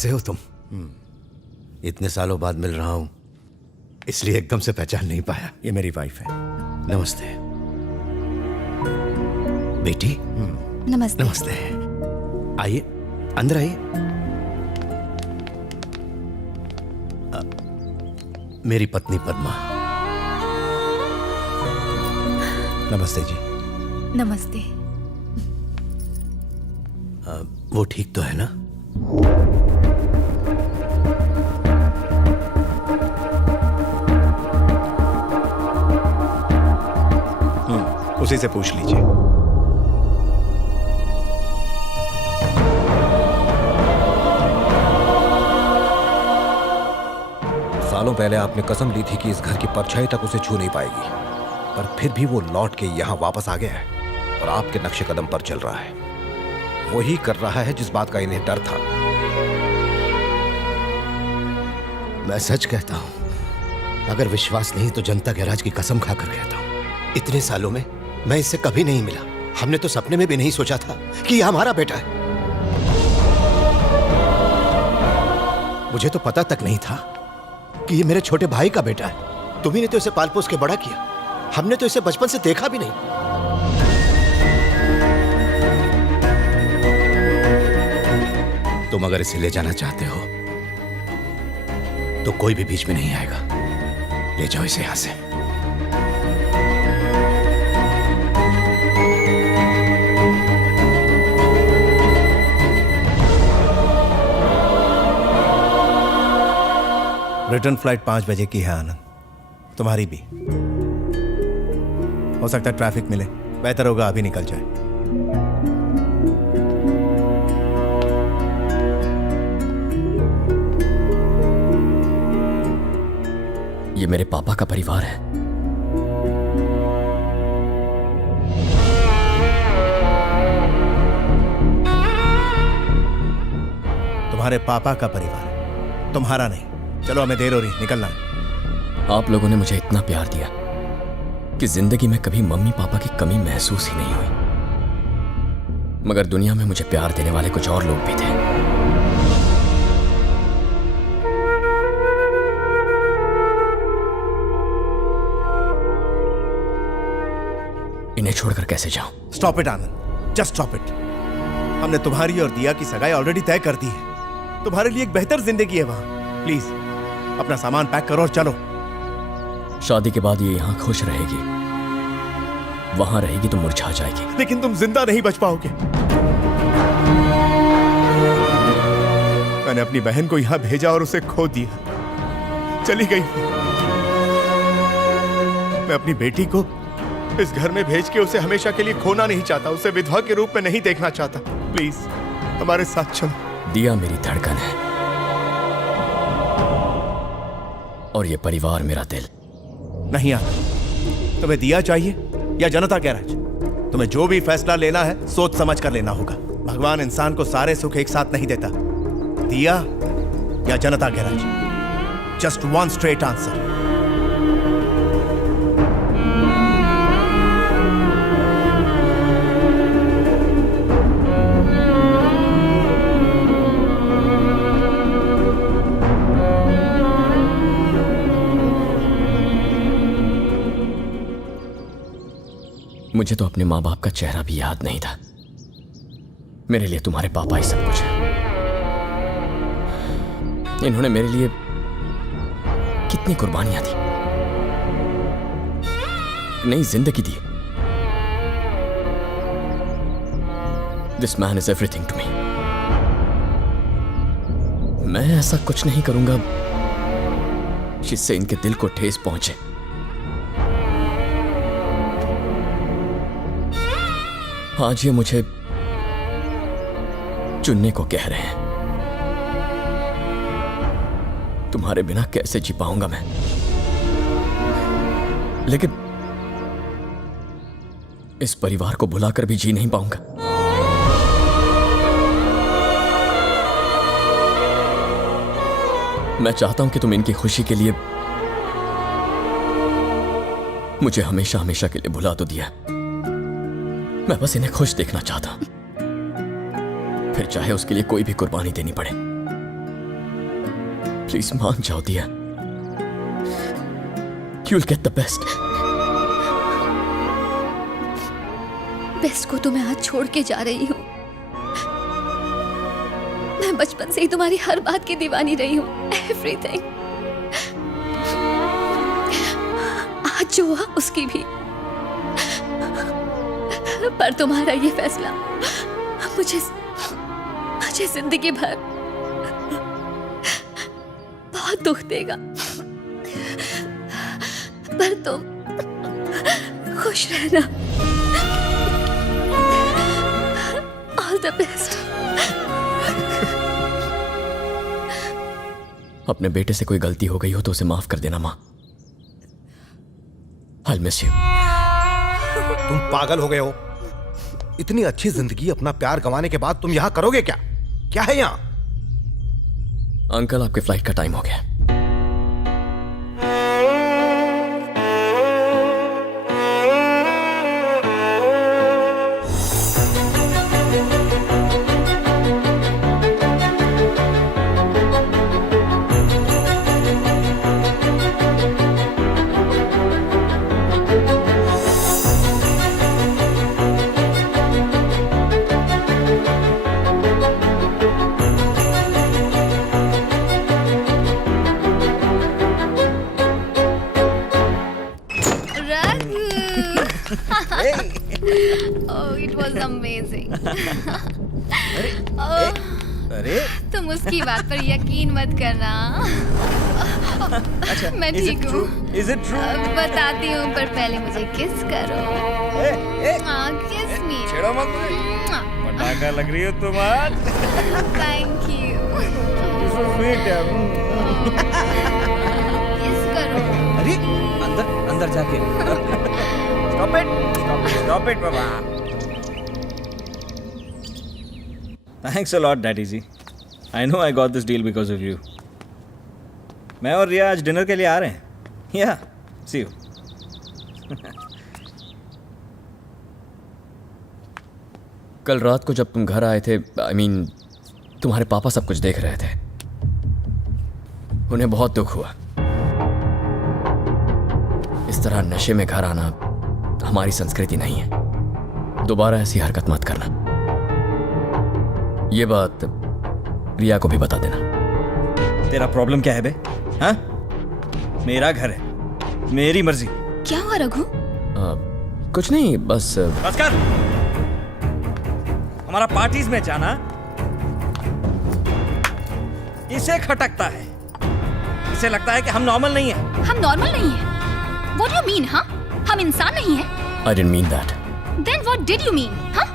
कैसे हो तुम? इतने सालों बाद मिल रहा हूं, इसलिए एकदम से पहचान नहीं पाया। ये मेरी वाइफ है। नमस्ते बेटी। नमस्ते। नमस्ते। आइए, अंदर आइए। मेरी पत्नी पद्मा। नमस्ते जी। नमस्ते। वो ठीक तो है ना? उसी से पूछ लीजिए। सालों पहले आपने कसम ली थी कि इस घर की परछाई तक उसे छू नहीं पाएगी, पर फिर भी वो लौट के यहां वापस आ गया है और आपके नक्शे कदम पर चल रहा है। वही कर रहा है जिस बात का इन्हें डर था। मैं सच कहता हूं, अगर विश्वास नहीं तो जनता के राज की कसम खाकर कहता हूं, इतने सालों में मैं इससे कभी नहीं मिला। हमने तो सपने में भी नहीं सोचा था कि यह हमारा बेटा है। मुझे तो पता तक नहीं था कि ये मेरे छोटे भाई का बेटा है। तुम्ही ने तो इसे पाल पोस के बड़ा किया, हमने तो इसे बचपन से देखा भी नहीं। तुम अगर इसे ले जाना चाहते हो तो कोई भी बीच में नहीं आएगा। ले जाओ इसे यहां से। रिटर्न फ्लाइट 5 बजे की है आनंद, तुम्हारी भी। हो सकता है ट्रैफिक मिले, बेहतर होगा अभी निकल जाए। ये मेरे पापा का परिवार है। तुम्हारे पापा का परिवार, तुम्हारा नहीं। चलो, हमें देर हो रही, निकलना है। आप लोगों ने मुझे इतना प्यार दिया कि जिंदगी में कभी मम्मी पापा की कमी महसूस ही नहीं हुई। मगर दुनिया में मुझे प्यार देने वाले कुछ और लोग भी थे। इन्हें छोड़कर कैसे जाऊं? Stop it Anand, just stop it. हमने तुम्हारी और दिया की सगाई ऑलरेडी तय कर दी है। तुम्हारे लिए एक बेहतर जिंदगी है वहां। प्लीज अपना सामान पैक करो और चलो। शादी के बाद ये यहां खुश रहेगी, वहां रहेगी तो मुरझा जाएगी। लेकिन तुम जिंदा नहीं बच पाओगे। मैंने अपनी बहन को यहां भेजा और उसे खो दिया, चली गई। मैं अपनी बेटी को इस घर में भेज के उसे हमेशा के लिए खोना नहीं चाहता, उसे विधवा के रूप में नहीं देखना चाहता। प्लीज हमारे साथ चलो। दिया मेरी धड़कन है और ये परिवार मेरा दिल। नहीं आता। तुम्हें दिया चाहिए या जनता गैराज? तुम्हें जो भी फैसला लेना है सोच समझ कर लेना होगा। भगवान इंसान को सारे सुख एक साथ नहीं देता। दिया या जनता garage? Just one straight answer. मुझे तो अपने माँ बाप का चेहरा भी याद नहीं था। मेरे लिए तुम्हारे पापा ही सब कुछ है। इन्होंने मेरे लिए कितनी कुर्बानियां दी, नई जिंदगी दी। This man is everything to me. मैं ऐसा कुछ नहीं करूंगा जिससे इनके दिल को ठेस पहुंचे। आज ये मुझे चुनने को कह रहे हैं। तुम्हारे बिना कैसे जी पाऊंगा मैं? लेकिन इस परिवार को भुलाकर भी जी नहीं पाऊंगा। मैं चाहता हूं कि तुम इनकी खुशी के लिए मुझे हमेशा हमेशा के लिए भुला तो दिया। मैं बस इन्हें खुश देखना चाहता हूं, फिर चाहे उसके लिए कोई भी कुर्बानी देनी पड़े। प्लीज मान जाओ दिया। You'll get the best. Best को तो मैं आज छोड़ के जा रही हूँ। मैं बचपन से ही तुम्हारी हर बात की दीवानी रही हूँ, एवरीथिंग। आज जो हुआ उसकी भी, पर तुम्हारा ये फैसला मुझे जिंदगी भर बहुत दुख देगा। पर तुम खुश रहना। All the best. अपने बेटे से कोई गलती हो गई हो तो उसे माफ कर देना माँ। I'll miss you. तुम पागल हो गए हो? इतनी अच्छी जिंदगी अपना प्यार गंवाने के बाद तुम यहाँ करोगे क्या? क्या है यहाँ? अंकल आपके फ्लाइट का टाइम हो गया। Oh, it was amazing. अरे तुम उसकी बात पर यकीन मत करना। अच्छा, मैं ठीक हूँ। Is it true? बताती हूँ, पर पहले मुझे किस करो। हाँ, किस मी। छेड़ो मत मुझे। पटाखा लग रही हो तुम आज। Thank you. So sweet यार। किस करो। अरे अंदर जाके। Stop it, Baba. Thanks a lot, Daddy ji. I know I got this deal because of you. मैं और रिया आज डिनर के लिए आ रहे हैं। Yeah, see you. कल रात को जब तुम घर आए थे, I mean, तुम्हारे पापा सब कुछ देख रहे थे। उन्हें बहुत दुख हुआ। इस तरह नशे में घर आना हमारी संस्कृति नहीं है। दोबारा ऐसी हरकत मत करना। ये बात रिया को भी बता देना। तेरा प्रॉब्लम क्या है बे? हाँ? मेरा घर है, मेरी मर्जी। क्या हुआ रघु? कुछ नहीं, बस कर। हमारा पार्टीज में जाना इसे खटकता है। इसे लगता है कि हम नॉर्मल नहीं है। हम नॉर्मल नहीं है? What do you mean, हाँ? हम इंसान नहीं है? I didn't mean that. Then what did you mean, हाँ?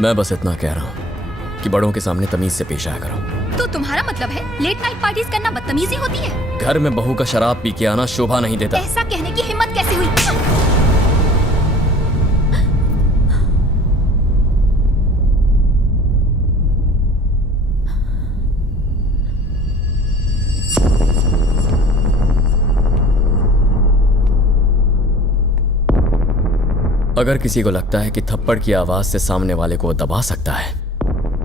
मैं बस इतना कह रहा हूँ कि बड़ों के सामने तमीज से पेश आया करो। तो तुम्हारा मतलब है लेट नाइट पार्टीज करना बदतमीजी होती है? घर में बहू का शराब पी के आना शोभा नहीं देता। ऐसा कहने की हिम्मत कैसे हुई? अगर किसी को लगता है कि थप्पड़ की आवाज से सामने वाले को दबा सकता है,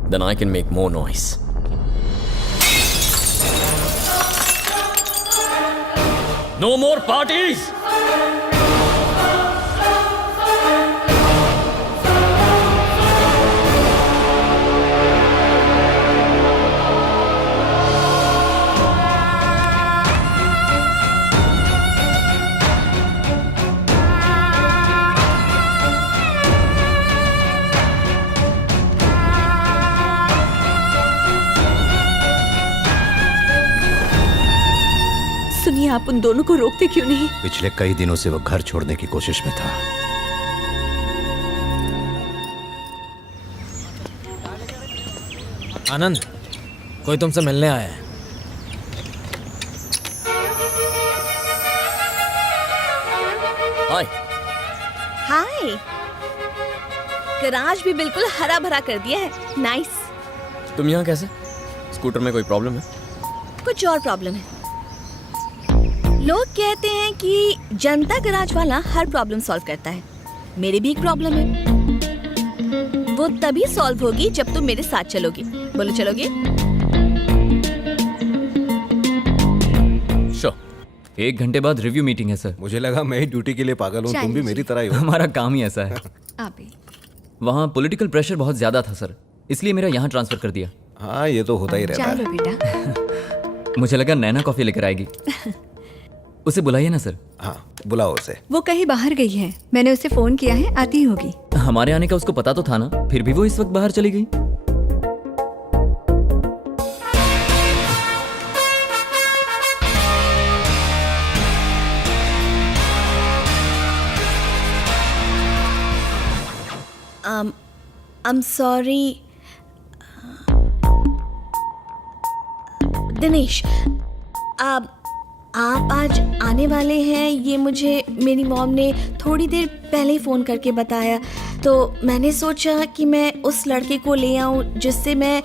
then I can make more noise. No more parties! सुनिए, आप उन दोनों को रोकते क्यों नहीं? पिछले कई दिनों से वो घर छोड़ने की कोशिश में था। आनंद, कोई तुमसे मिलने आया है। हाय। हाय। गराज भी बिल्कुल हरा भरा कर दिया है। नाइस। तुम यहाँ कैसे? स्कूटर में कोई प्रॉब्लम है? कुछ और प्रॉब्लम है। लोग कहते हैं कि जनता गराज वाला हर प्रॉब्लम सॉल्व करता है। मेरी भी एक प्रॉब्लम है। वो तभी सॉल्व होगी जब तुम मेरे साथ चलोगी। बोलो, चलोगे? 1 घंटे बाद रिव्यू मीटिंग है सर। मुझे लगा मैं ही ड्यूटी के लिए पागल हूँ, तुम भी मेरी तरह ही हो। हमारा काम ही ऐसा है। अभी वहाँ पॉलिटिकल प्रेशर बहुत ज़्यादा था सर, इसलिए मेरा यहाँ ट्रांसफ़र कर दिया। हाँ, ये तो होता ही रहता है। चलो बेटा। मुझे लगा नैना कॉफ़ी लेकर आएगी। उसे बुलाइए ना सर। हाँ, बुलाओ उसे। वो कहीं बाहर गई है, मैंने उसे फोन किया है, आती होगी। हमारे आने का उसको पता तो था ना, फिर भी वो इस वक्त बाहर चली गई। I'm sorry. दिनेश, आप आज आने वाले हैं ये मुझे मेरी मॉम ने थोड़ी देर पहले ही फ़ोन करके बताया, तो मैंने सोचा कि मैं उस लड़के को ले आऊं जिससे मैं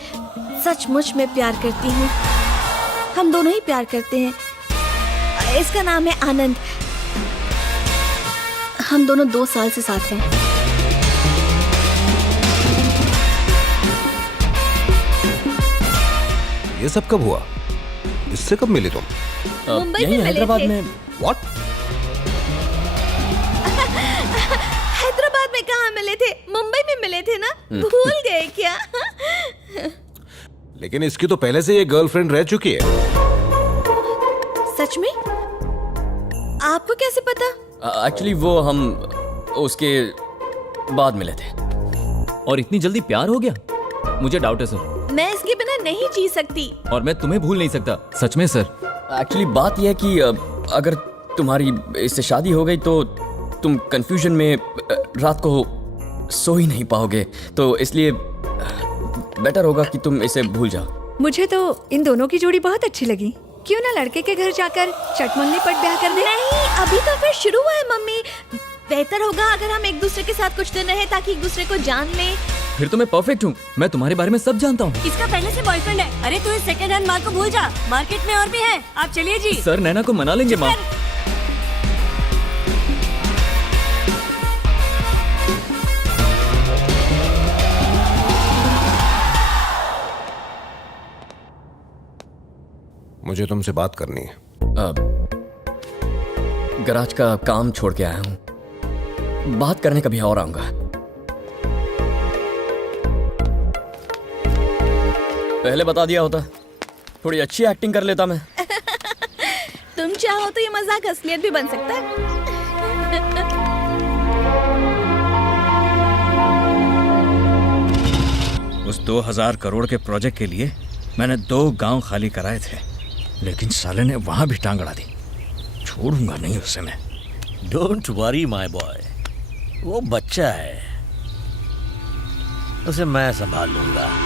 सचमुच में प्यार करती हूँ। हम दोनों ही प्यार करते हैं। इसका नाम है आनंद। हम दोनों 2 साल से साथ हैं। ये सब कब हुआ? इससे कब मिली तुम? मुंबई यहीं में मिले हैदराबाद थे। में। व्हाट? हैदराबाद में कहाँ मिले थे? मुंबई में मिले थे ना? भूल गए क्या? लेकिन इसकी तो पहले से ये गर्लफ्रेंड रह चुकी है। सच में? आपको कैसे पता? एक्चुअली वो हम उसके बाद मिले थे। और इतनी जल्दी प्यार हो गया? मुझे डाउट है सर। मैं इसके बिना नहीं जी सकती। और मैं तुम्हें भूल नहीं सकता, सच में सर। एक्चुअली बात यह है कि अगर तुम्हारी इससे शादी हो गई तो तुम कंफ्यूजन में रात को सो ही नहीं पाओगे, तो इसलिए बेटर होगा कि तुम इसे भूल जाओ। मुझे तो इन दोनों की जोड़ी बहुत अच्छी लगी। क्यों ना लड़के के घर जाकर चटमंगनी पट ब्याह कर दे? नहीं, अभी तो फिर शुरू हुआ है मम्मी। बेहतर होगा अगर हम एक दूसरे के साथ कुछ दिन रहे ताकि एक दूसरे को जान लें। फिर तो मैं परफेक्ट हूँ, मैं तुम्हारे बारे में सब जानता हूँ। इसका पहले से बॉयफ्रेंड है। अरे तू इस सेकंड हैंड माल को भूल जा, मार्केट में और भी है। आप चलिए जी। सर नैना को मना लेंगे माँ। मुझे तुमसे बात करनी है। गराज का काम छोड़ के आया हूँ, बात करने कभी और आऊंगा। पहले बता दिया होता, थोड़ी अच्छी एक्टिंग कर लेता मैं। तुम चाहो तो ये मजाक असलियत भी बन सकता है। उस 2000 करोड़ के प्रोजेक्ट के लिए मैंने 2 गांव खाली कराए थे, लेकिन साले ने वहां भी टांग अड़ा दी। छोड़ूंगा नहीं उसे मैं। डोंट वरी माय बॉय, वो बच्चा है, उसे मैं संभाल लूंगा।